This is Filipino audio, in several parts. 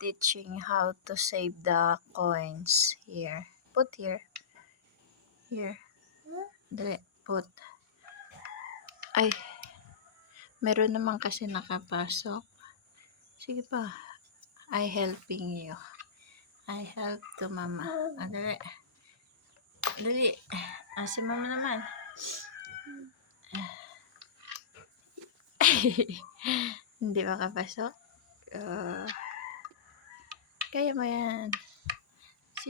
teaching how to save the coins here. Put here. Here. Dali, put. Ay, meron naman kasi nakapasok. Sige pa. I helping you. I help to mama. Dali. Dali. Si mama naman. Hindi makapasok. Kaya mo yan.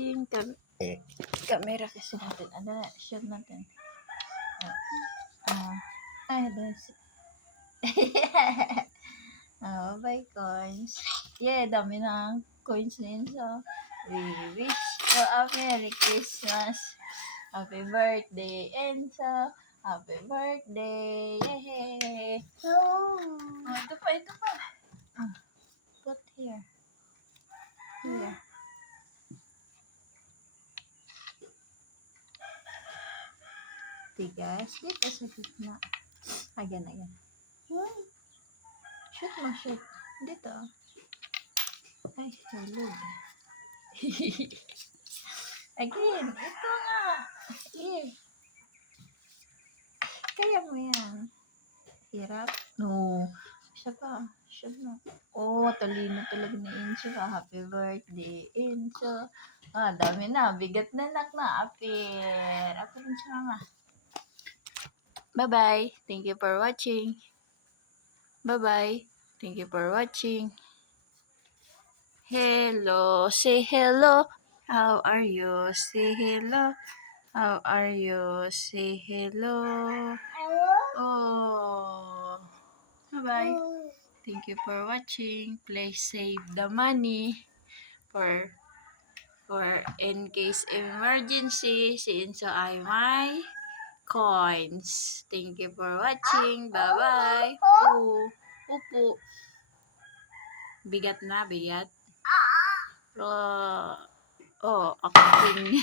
Yung camera kasi natin. Shoot natin. That's bye coins. Yeah, dami ng coins na yun. So, we wish you a Merry Christmas. Happy birthday, Enzo. Happy birthday. Yay! Ito pa. Put here. Here. Tigas. Dito sa gitna. Again. Shoot. Dito. Ay, salud. Again. Ito nga. Here. Kaya mo yan. Hirap. No. Siya pa. Shoot mo. Talino talaga ni Enzo. Happy birthday, Enzo. Dami na. Bigat na apir. Apir rin siya nga. Bye-bye. Thank you for watching. Bye-bye. Thank you for watching. Hello. Say hello. How are you? Say hello. How are you? Say hello. Bye-bye. Thank you for watching. Please save the money for in case emergency. Since I my coins. Thank you for watching. Bye-bye. Upo. Bigat na, bigat. Ako din.